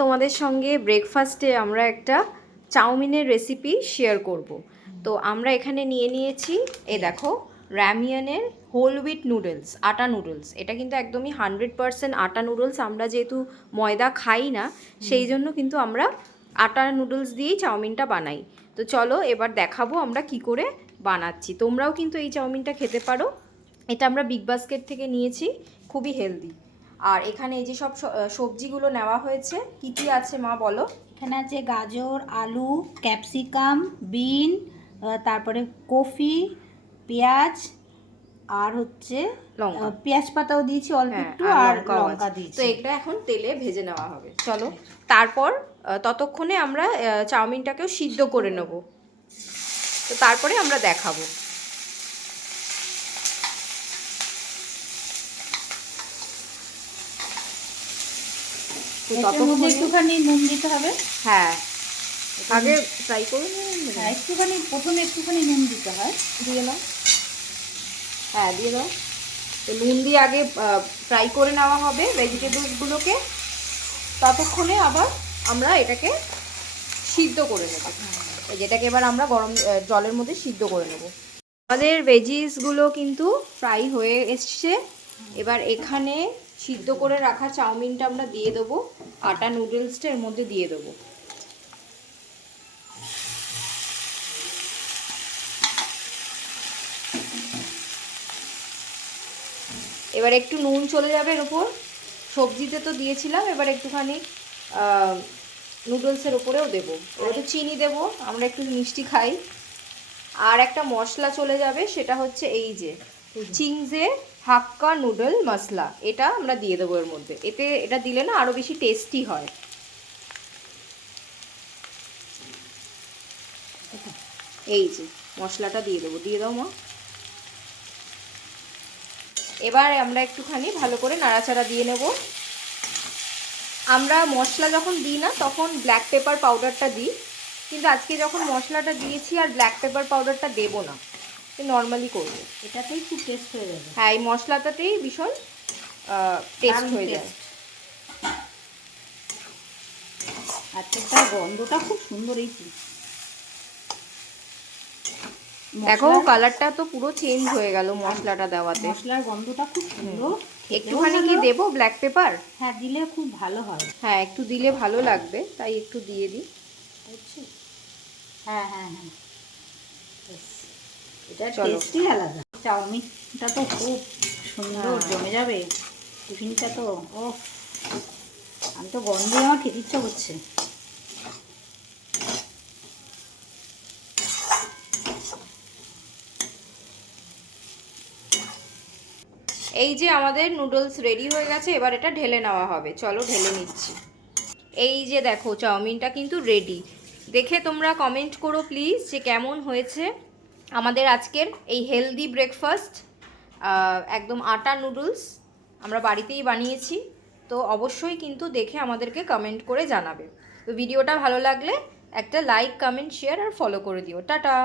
তোমাদের সঙ্গে ব্রেকফাস্টে আমরা একটা চাউমিনের রেসিপি শেয়ার করব। তো আমরা এখানে নিয়ে নিয়েছি, দেখো, র্যামিয়নের হোল হুইট নুডলস, আটা নুডলস। এটা কিন্তু একদমই 100% আটা নুডলস। আমরা যেহেতু ময়দা খাই না, সেই জন্য কিন্তু আমরা আটা নুডলস দিয়েই চাউমিনটা বানাই। তো চলো এবার দেখাবো আমরা কি করে বানাচ্ছি। তোমরাও কিন্তু এই চাউমিনটা খেতে পারো। এটা আমরা বিগ বাস্কেট থেকে নিয়েছি, খুবই হেলদি। আর এখানে এই যে সব সবজিগুলো নেওয়া হয়েছে, কি কি আছে মা বলো? এখানে আছে গাজর, আলু, ক্যাপসিকাম, বিন, তারপরে কফি, পেঁয়াজ, আর হচ্ছে লঙ্কা, পেঁয়াজ পাতাও দিয়েছি অল্প একটু, আর লঙ্কা দিয়েছি। তো এটা এখন তেলে ভেজে নেওয়া হবে। চলো, তারপর ততক্ষণে আমরা চাউমিনটাকেও সিদ্ধ করে নেব। তো তারপরে আমরা দেখাবো। ততক্ষণে একটুখানি নুন দিতে হবে। হ্যাঁ, আগে ফ্রাই করে নেবেন। হ্যাঁ, একটুখানি প্রথমে একটুখানি নুন দিতে হয়। দিয়ে নাও, হ্যাঁ দিয়ে দাও। তো নুন দিয়ে আগে ফ্রাই করে নেওয়া হবে ভেজিটেবলসগুলোকে। ততক্ষণে আবার আমরা এটাকে সিদ্ধ করে নেব। যেটাকে এবার আমরা গরম জলের মধ্যে সিদ্ধ করে নেব। আমাদের ভেজিসগুলো কিন্তু ফ্রাই হয়ে এসছে। এবার এখানে সিদ্ধ করে রাখা চাউমিনটা আমরা দিয়ে দেবো, আটা নুডলসটা এর মধ্যে দিয়ে দেবো। এবার একটু নুন চলে যাবে এর উপর, সবজিতে তো দিয়েছিলাম, এবার একটুখানি নুডলসের ওপরেও দেবো। এবার তো চিনি দেবো, আমরা একটু মিষ্টি খাই। আর একটা মশলা চলে যাবে, সেটা হচ্ছে এই যে চিংজে হাক্কা নুডল মশলা, এটা আমরা দিয়ে দেবো এর মধ্যে। এটা দিলে না আরও বেশি টেস্টি হয়। এই যে মশলাটা দিয়ে দেবো, দিয়ে দাও মা। এবার আমরা একটুখানি ভালো করে নাড়াচাড়া দিয়ে নেব। আমরা মশলা যখন দিই না তখন ব্ল্যাক পেপার পাউডারটা দিই, কিন্তু আজকে যখন মশলাটা দিয়েছি আর ব্ল্যাক পেপার পাউডারটা দেবো না, নর্মালি করবো। এটাতেই খুব টেস্ট হয়ে যাবে। হ্যাঁ, এই মশলাটাতেই ভীষণ টেস্ট হয়ে যায়। আর এটার গন্ধটা খুব সুন্দর। এই দেখো কালারটা তো পুরো চেঞ্জ হয়ে গেল মশলাটা দেওয়াতে। মশলার গন্ধটা খুব সুন্দর। একটুখানি কি দেবো ব্ল্যাক পেপার? হ্যাঁ, দিলে খুব ভালো হয়। হ্যাঁ, একটু দিলে ভালো লাগবে, তাই একটু দিয়ে দিই। হ্যাঁ হ্যাঁ হ্যাঁ, এটা টেস্টই আলাদা। চাউমিনটা তো খুব সুন্দর জমে যাবে টিফিনটা তো। ও, আমি তো গন্ধে আমার খেতে ইচ্ছা করছে। এই যে আমাদের নুডলস রেডি হয়ে গেছে, এবার এটা ঢেলে নেওয়া হবে। চলো ঢেলে নিচ্ছি। এই যে দেখো চাউমিনটা কিন্তু রেডি। দেখে তোমরা কমেন্ট করো প্লিজ যে কেমন হয়েছে আমাদের আজকের এই হেলদি ব্রেকফাস্ট। একদম আটা নুডলস আমরা বাড়িতেই বানিয়েছি। তো অবশ্যই কিন্তু দেখে আমাদেরকে কমেন্ট করে জানাবে। তো ভিডিওটা ভালো লাগলে একটা লাইক, কমেন্ট, শেয়ার আর ফলো করে দিও। টাটা।